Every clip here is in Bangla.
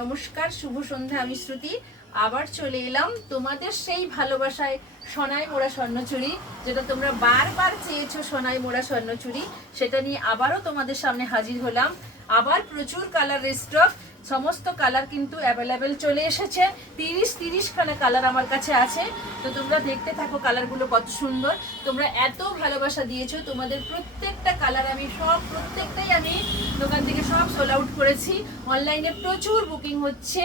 নমস্কার, শুভ সন্ধ্যা। আমি শ্রুতি আবার চলে এলাম তোমাদের সেই ভালোবাসায় সোনায় মোড়া স্বর্ণচুরি, যেটা তোমরা বারবার চেয়েছো সোনায় মোড়া স্বর্ণচুরি, সেটা নিয়ে আবারও তোমাদের সামনে হাজির হলাম। আবার প্রচুর কালার স্টক, সমস্ত কালার কিন্তু অ্যাভেলেবেল চলে এসেছে। 30 খানা কালার আমার কাছে আছে। তো তোমরা দেখতে থাকো কালারগুলো কত সুন্দর। তোমরা এত ভালোবাসা দিয়েছো, তোমাদের প্রত্যেকটা কালার আমি প্রত্যেকটাই আমি দোকান থেকে সব সোল আউট করেছি। অনলাইনে প্রচুর বুকিং হচ্ছে,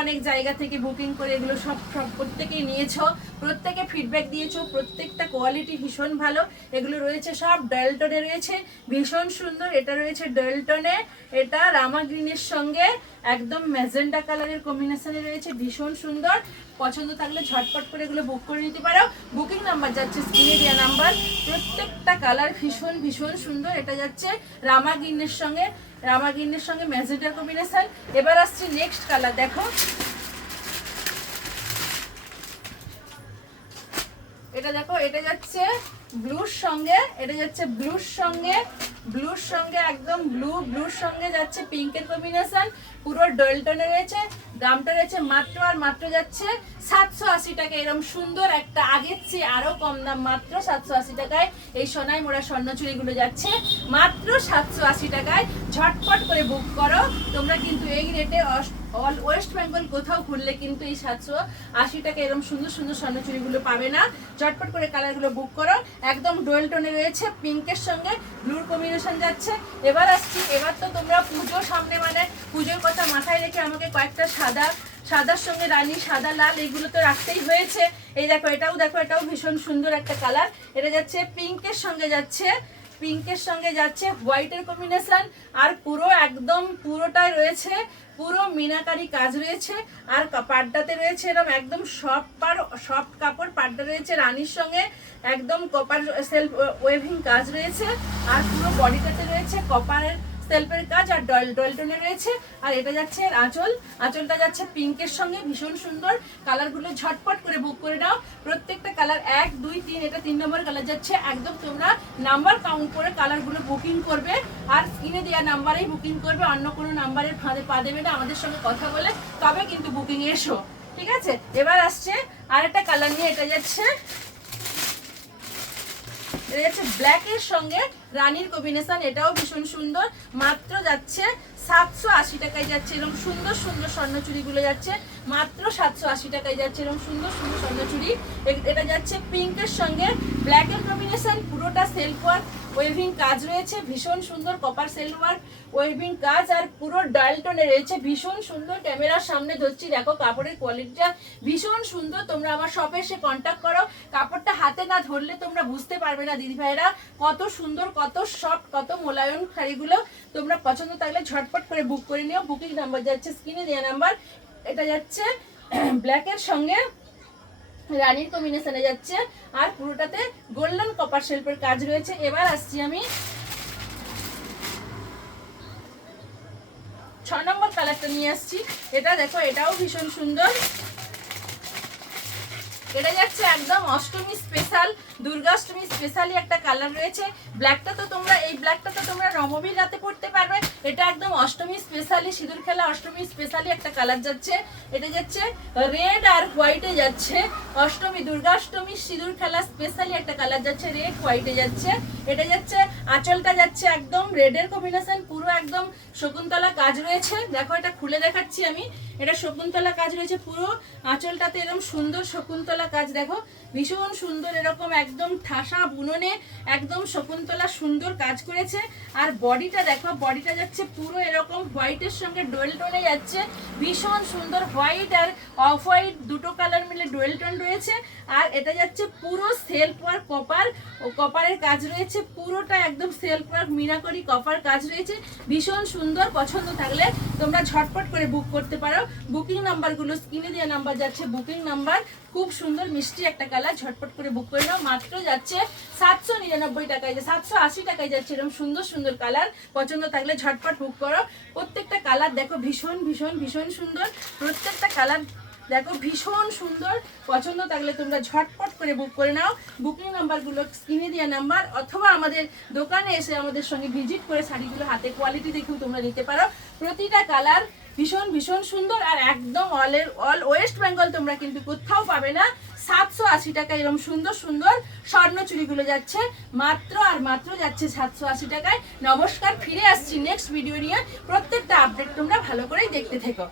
অনেক জায়গা থেকে বুকিং করে এগুলো সব প্রত্যেকেই নিয়েছো, প্রত্যেকে ফিডব্যাক দিয়েছো, প্রত্যেকটা কোয়ালিটি ভীষণ ভালো। এগুলো রয়েছে সব ডেলটনে, রয়েছে ভীষণ সুন্দর। এটা রয়েছে ডেলটনে, এটা রামা গ্রিনের সঙ্গে একদম ম্যাজেন্টা কালারের কম্বিনেশনে রয়েছে, ভীষণ সুন্দর। পছন্দ থাকলে ঝটপট করে এগুলো বুক করে নিতে পারো। বুকিং নাম্বার যাচ্ছে স্ক্রিনে দেওয়া নাম্বার। প্রত্যেকটা কালার ভীষণ সুন্দর। এটা যাচ্ছে রামা গ্রিনের সঙ্গে ম্যাজেন্টার কম্বিনেশন। এবার আসছে নেক্সট কালার, দেখো এটা, দেখো এটা যাচ্ছে ব্লুর সঙ্গে, এটা যাচ্ছে ব্লুর সঙ্গে একদম ব্লুর সঙ্গে যাচ্ছে পিঙ্কের কম্বিনেশন, পুরো ডেলটনে রয়েছে। দামটা রয়েছে মাত্র যাচ্ছে 780 টাকা। এরকম সুন্দর একটা, আগের চেয়ে আরো কম দাম, মাত্র 780 টাকায় এই সোনায় মোড়া স্বর্ণচুরিগুলো যাচ্ছে মাত্র 780 টাকায়। ঝটপট করে বুক করো তোমরা, কিন্তু এই রেটে অল ওয়েস্ট বেঙ্গল কোথাও ঘুরলে কিন্তু এই 780 টাকা এরকম সুন্দর স্বর্ণচুরিগুলো পাবে না। ঝটপট করে কালারগুলো বুক করো। একদম ডুয়েল টোনে রয়েছে, পিঙ্কের সঙ্গে ব্লুর কম্বিনেশন যাচ্ছে। এবার তো তোমরা পুজো সামনে, মানে পুজোর কথা মাথায় রেখে আমাকে কয়েকটা সাদার সঙ্গে রানী, সাদা লাল, এগুলো তো রাখতেই হয়েছে। এই দেখো, এটাও ভীষণ সুন্দর একটা কালার। এটা যাচ্ছে পিঙ্কের সঙ্গে যাচ্ছে হোয়াইটের কম্বিনেশন। আর পুরো একদম পুরোটাই রয়েছে পুরো মিনাকারি কাজ রয়েছে। আর পাড়টাতে রয়েছে এরকম একদম সফট কাপড়, পাড়টা রয়েছে রানীর সঙ্গে একদম কপার সেলফ ওয়েভিং কাজ রয়েছে। আর পুরো বডিটাতে রয়েছে কপারের সেলফের কাজ, আর ডলটনে রয়েছে। আর এটা যাচ্ছে আঁচলটা যাচ্ছে পিঙ্কের সঙ্গে, ভীষণ সুন্দর। কালারগুলো ঝটপট করে বুক করে নাও। প্রত্যেকটা কালার 1, 2, 3, এটা 3 নম্বর কালার যাচ্ছে। একদম তোমরা নাম্বার কাউন্ট করে কালারগুলো বুকিং করবে, আর স্ক্রিনে দেওয়া নাম্বারেই বুকিং করবে, অন্য কোনো নাম্বারের ফাঁদে পা দেবে না। আমাদের সঙ্গে কথা বলে তবে কিন্তু বুকিং এসো, ঠিক আছে? এবার আসছে আরেকটা কালার নিয়ে, এটা যাচ্ছে ব্ল্যাকের সঙ্গে রানীর কম্বিনেশন। এটাও ভীষণ সুন্দর, মাত্র যাচ্ছে 780 টাকায় যাচ্ছে। এরকম সুন্দর স্বর্ণচুরিগুলো যাচ্ছে মাত্র 780 টাকায় যাচ্ছে। এরকম সুন্দর স্বর্ণচুরি। এটা যাচ্ছে পিঙ্কের সঙ্গে ব্ল্যাকের কম্বিনেশন, পুরোটা সেলফ ওয়ার্ক ওয়েভিং কাজ রয়েছে, ভীষণ সুন্দর কপার সেলফ ওয়ার্ক ওয়েভিং কাজ। আর পুরো ডালটনে রয়েছে, ভীষণ সুন্দর। ক্যামেরার সামনে ধরছি, দেখো কাপড়ের কোয়ালিটিটা ভীষণ সুন্দর। তোমরা আমার শপে এসে কন্ট্যাক্ট করো। কাপড়টা হাতে না ধরলে তোমরা বুঝতে পারবে না দিদি ভাইরা কত সুন্দর, কত সফট, কত মোলায়ম শাড়িগুলো। তোমরা পছন্দ থাকলে ঝটপট করে বুক করে নিও। বুকিং নাম্বার যাচ্ছে স্ক্রিনে দেওয়া নাম্বার। এটা যাচ্ছে ব্ল্যাকের সঙ্গে রানীর কম্বিনেশনে যাচ্ছে, আর পুরোটাতে গোল্ডেন কপার শেল্পের কাজ রয়েছে। এবার আসছি আমি 6 নম্বর কালারটা নিয়ে আসছি। এটা দেখো, এটাও ভীষণ সুন্দর। এটা যাচ্ছে একদম অষ্টমী স্পেশাল, দুর্গাষ্টমী স্পেশালি একটা কালার রয়েছে। ব্ল্যাকটা তো তোমরা নবমীর রাতে পড়তে পারবে। এটা একদম অষ্টমী স্পেশালি, সিঁদুর খেলা অষ্টমী স্পেশালি একটা কালার যাচ্ছে। এটা যাচ্ছে রেড আর হোয়াইটে যাচ্ছে, দুর্গাষ্টমী সিঁদুর খেলা স্পেশালি একটা কালার যাচ্ছে, রেড হোয়াইটে যাচ্ছে। এটা যাচ্ছে আঁচলটা যাচ্ছে একদম রেডের কম্বিনেশন, পুরো একদম শকুন্তলা কাজ রয়েছে। দেখো, এটা খুলে দেখাচ্ছি আমি। এটা শকুন্তলা কাজ রয়েছে, পুরো আঁচলটাতে এরকম সুন্দর শকুন্তলা কাজ, দেখো ভীষণ সুন্দর। এরকম একদম ঠাসা বুননে একদম শকুন্তলা সুন্দর কাজ করেছে। আর বডিটা দেখো, বডিটা যাচ্ছে পুরো এরকম হোয়াইটের সঙ্গে ডুয়েল টোনে যাচ্ছে, ভীষণ সুন্দর। হোয়াইট আর অফ হোয়াইট দুটো কালার মিলে ডুয়েল টোন রয়েছে। আর এটা যাচ্ছে পুরো সেলফ ওয়ার্ক কপারের কাজ রয়েছে, পুরোটা একদম সেলফ ওয়ার্ক মিনাকরি কপার কাজ রয়েছে, ভীষণ সুন্দর। পছন্দ থাকলে তোমরা ঝটপট করে বুক করতে পারো। বুকিং নাম্বারগুলো স্ক্রিনে দেওয়া নাম্বার যাচ্ছে, বুকিং নাম্বার। খুব সুন্দর মিষ্টি একটা কালার, ঝটপট করে বুক করে নাও। মাত্র যাচ্ছে 799 টাকায়, 780 টাকায় যাচ্ছে এরকম সুন্দর কালার। পছন্দ থাকলে ঝটপট বুক করো। প্রত্যেকটা কালার দেখো ভীষণ সুন্দর। প্রত্যেকটা কালার দেখো ভীষণ সুন্দর। পছন্দ থাকলে তোমরা ঝটপট করে বুক করে নাও। বুকিং নাম্বারগুলো স্ক্রিনে দেওয়া নাম্বার, অথবা আমাদের দোকানে এসে আমাদের সঙ্গে ভিজিট করে শাড়িগুলো হাতে কোয়ালিটি দেখেও তোমরা নিতে পারো। প্রতিটা কালার ভীষণ ভীষণ সুন্দর, আর একদম অল ওয়েস্ট বেঙ্গল তোমরা কিন্তু কোথাও পাবে না। 780 টাকা এরকম সুন্দর সুন্দর স্বর্ণ চুড়িগুলো যাচ্ছে মাত্র আর মাত্র যাচ্ছে 780 টাকায়। নমস্কার, ফিরে আসছি নেক্সট ভিডিও নিয়ে। প্রত্যেকটা আপডেট তোমরা ভালো করেই দেখতে থেকো।